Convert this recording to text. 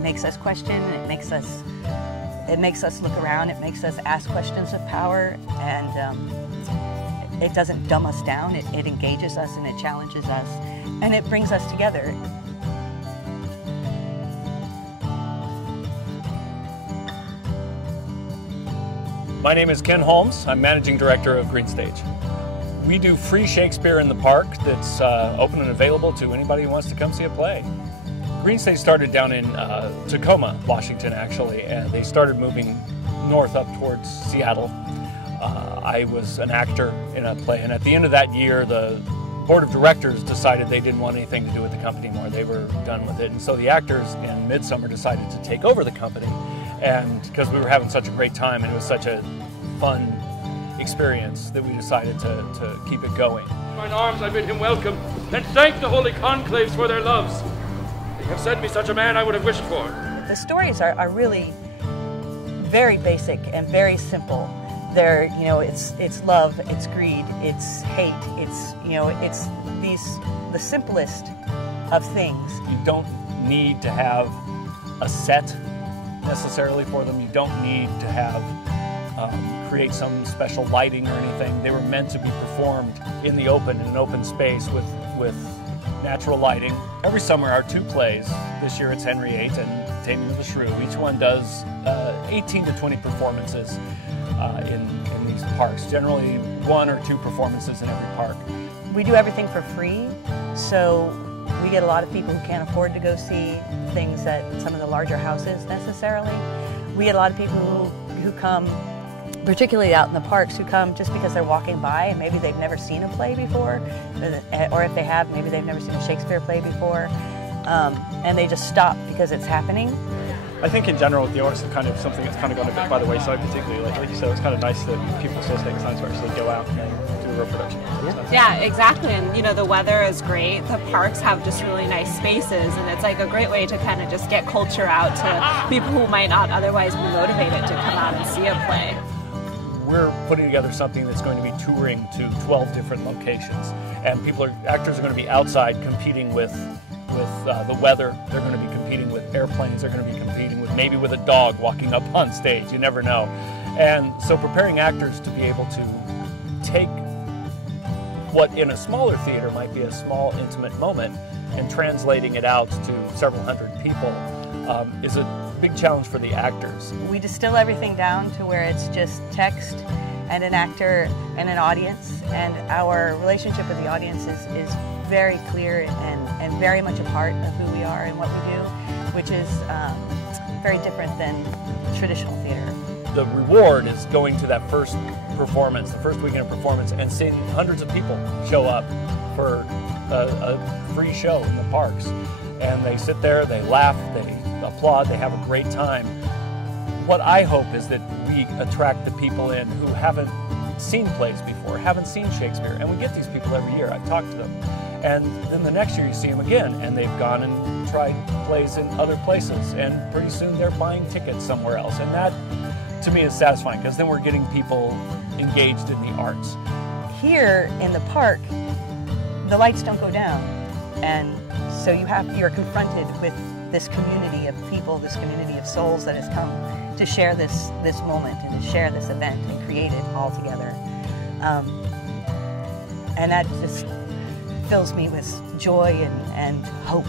makes us question, it makes us look around, it makes us ask questions of power, and it doesn't dumb us down, it engages us and it challenges us, and it brings us together. My name is Ken Holmes. I'm Managing Director of Green Stage. We do free Shakespeare in the park that's open and available to anybody who wants to come see a play. Green Stage started down in Tacoma, Washington, actually, and they started moving north up towards Seattle. I was an actor in a play, and at the end of that year, the board of directors decided they didn't want anything to do with the company anymore. They were done with it, and so the actors in Midsummer decided to take over the company. And because we were having such a great time and it was such a fun experience that we decided to keep it going. In mine arms I bid him welcome, and thank the holy conclaves for their loves. They have sent me such a man I would have wished for. The stories are really very basic and very simple. They're, you know, it's love, it's greed, it's hate, it's, you know, it's the simplest of things. You don't need to have a set necessarily for them. You don't need to have create some special lighting or anything. They were meant to be performed in the open, in an open space with natural lighting. Every summer our two plays, this year it's Henry VIII and Taming of the Shrew, each one does 18 to 20 performances in these parks, generally 1 or 2 performances in every park. We do everything for free, so we get a lot of people who can't afford to go see things at some of the larger houses necessarily. We get a lot of people who come, particularly out in the parks, who come just because they're walking by and maybe they've never seen a play before, or if they have, maybe they've never seen a Shakespeare play before, and they just stop because it's happening. I think in general the arts are kind of something that's kind of gone a bit by the wayside, particularly like you said, it's kind of nice that people still take the time to actually go out and do a real production. Yeah, exactly, and you know, the weather is great, the parks have just really nice spaces, and it's like a great way to kind of just get culture out to people who might not otherwise be motivated to come out and see a play. We're putting together something that's going to be touring to 12 different locations, and actors are going to be outside competing with the weather. They're going to be competing with airplanes. They're going to be competing with maybe with a dog walking up on stage. You never know. And so preparing actors to be able to take what in a smaller theater might be a small intimate moment and translating it out to several hundred people is a big challenge for the actors. We distill everything down to where it's just text and an actor and an audience, and our relationship with the audience is very clear and very much a part of who we are and what we do, which is very different than traditional theater. The reward is going to that first performance, the first weekend of performance, and seeing hundreds of people show up for a free show in the parks. And they sit there, they laugh, they applaud, they have a great time. What I hope is that we attract the people in who haven't seen plays before, haven't seen Shakespeare, and we get these people every year. I talk to them. And then the next year you see them again, and they've gone and tried plays in other places, and pretty soon they're buying tickets somewhere else. And that, to me, is satisfying, because then we're getting people engaged in the arts. Here in the park, the lights don't go down, and so you're confronted with this community of people, this community of souls that has come to share this moment and to share this event and create it all together. And that just fills me with joy and hope.